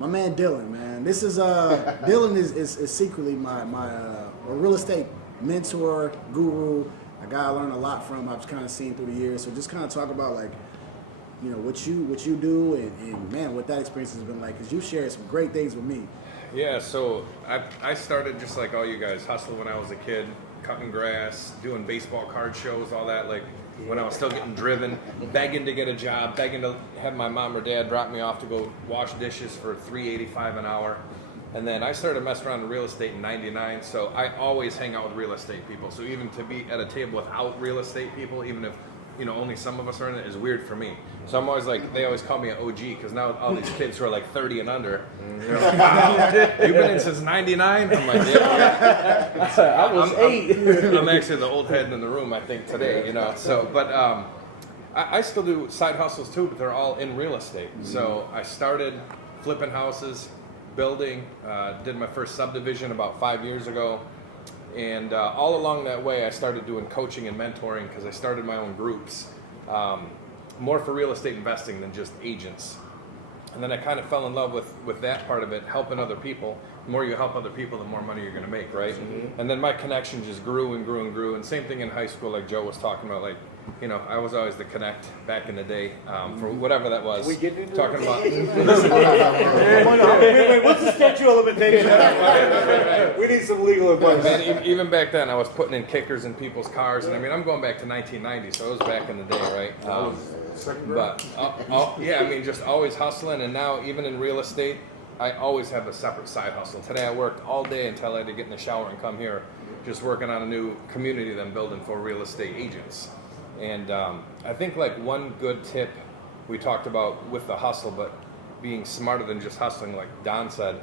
My man Dylan, man. This is Dylan is secretly my real estate mentor, guru, a guy I learned a lot from. I've kind of seen through the years. So just kind of talk about like, you know, what you do and man, what that experience has been like. Because you shared some great things with me. Yeah, so I started just like all you guys, hustling when I was a kid, cutting grass, doing baseball card shows, all that, like when I was still getting driven, begging to get a job, begging to have my mom or dad drop me off to go wash dishes for $3.85 an hour. And then I started messing around in real estate in '99, so I always hang out with real estate people. So even to be at a table without real estate people, even if, you know, only some of us are in it, is weird for me. So I'm always like, they always call me an OG, because now all these kids who are like 30 and under, they're like, wow, you've been in since '99? I'm like, yeah. I was 8. I'm actually the old head in the room, I think, today, you know. So, but I still do side hustles too, but they're all in real estate. So I started flipping houses, building, did my first subdivision about 5 years ago. And all along that way, I started doing coaching and mentoring because I started my own groups, more for real estate investing than just agents. And then I kind of fell in love with that part of it, helping other people. The more you help other people, the more money you're going to make, right? Mm-hmm. And then my connection just grew and grew and grew. And same thing in high school, like Joe was talking about, like, you know, I was always the connect back in the day, for whatever that was. We get into talking about. Wait, what's the statute of limitations? We need some legal advice. Man, even back then, I was putting in kickers in people's cars, and I mean, I'm going back to 1990, so it was back in the day, right? But yeah, I mean, just always hustling, and now even in real estate, I always have a separate side hustle. Today, I worked all day until I had to get in the shower and come here, just working on a new community that I'm building for real estate agents. And I think like one good tip we talked about with the hustle, but being smarter than just hustling, like Don said,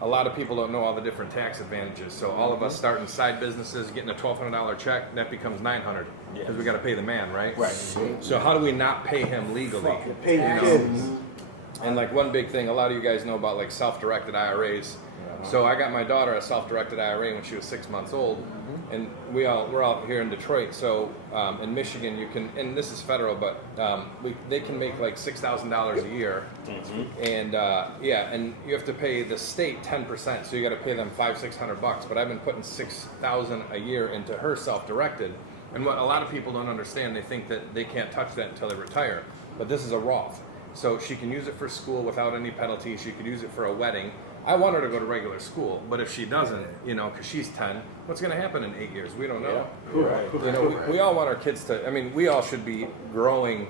a lot of people don't know all the different tax advantages. So all of us starting side businesses, getting a $1,200 check, that becomes $900 because we got to pay the man, right? Right. So how do we not pay him legally? Pay your kids. And like one big thing, a lot of you guys know about like self-directed IRAs. So I got my daughter a self-directed IRA when she was 6 months old, and we're out here in Detroit. So in Michigan, you can, and this is federal, but they can make like $6,000 a year, and and you have to pay the state 10%. So you got to pay them $500-600. But I've been putting $6,000 a year into her self-directed, and what a lot of people don't understand, they think that they can't touch that until they retire. But this is a Roth, so she can use it for school without any penalty. She could use it for a wedding. I want her to go to regular school, but if she doesn't, you know, because she's 10, what's going to happen in 8 years? We don't know. Yeah. Right. You know, we all want our kids to, I mean, we all should be growing,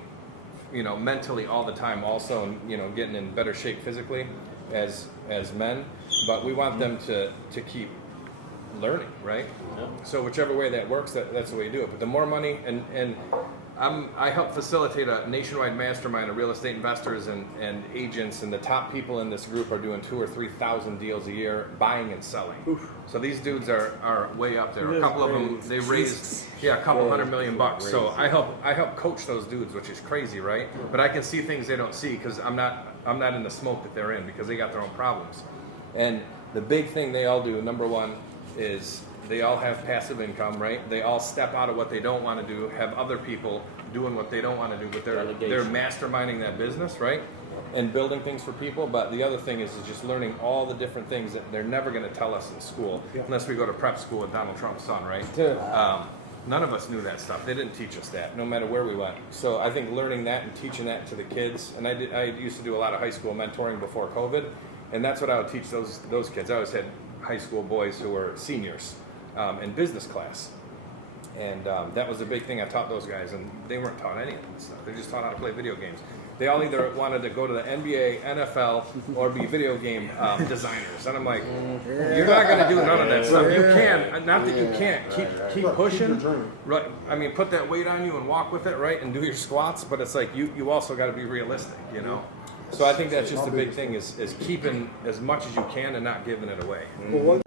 you know, mentally all the time also, and, you know, getting in better shape physically as men, but we want them to keep learning, right? Yeah. So whichever way that works, that's the way you do it. But the more money, and I help facilitate a nationwide mastermind of real estate investors and agents, and the top people in this group are doing 2,000 or 3,000 deals a year, buying and selling. Oof. So these dudes are way up there. A couple of them, they raised a couple $100 million. So I help coach those dudes, which is crazy, right? But I can see things they don't see because I'm not in the smoke that they're in, because they got their own problems. And the big thing they all do, number one, is they all have passive income, right? They all step out of what they don't want to do, have other people doing what they don't want to do, but they're masterminding that business, right? And building things for people. But the other thing is just learning all the different things that they're never going to tell us in school, unless we go to prep school with Donald Trump's son, right? None of us knew that stuff. They didn't teach us that, no matter where we went. So I think learning that and teaching that to the kids, and I used to do a lot of high school mentoring before COVID, and that's what I would teach those kids. I always had high school boys who were seniors in business class. And that was a big thing I taught those guys, and they weren't taught any of that stuff. They just taught how to play video games. They all either wanted to go to the NBA, NFL, or be video game designers. And I'm like, you're not going to do none of that stuff. You can, not that you can't, keep pushing. Right? I mean, put that weight on you and walk with it, right? And do your squats. But it's like you also got to be realistic, you know. So I think that's just the big thing is keeping as much as you can and not giving it away. Well,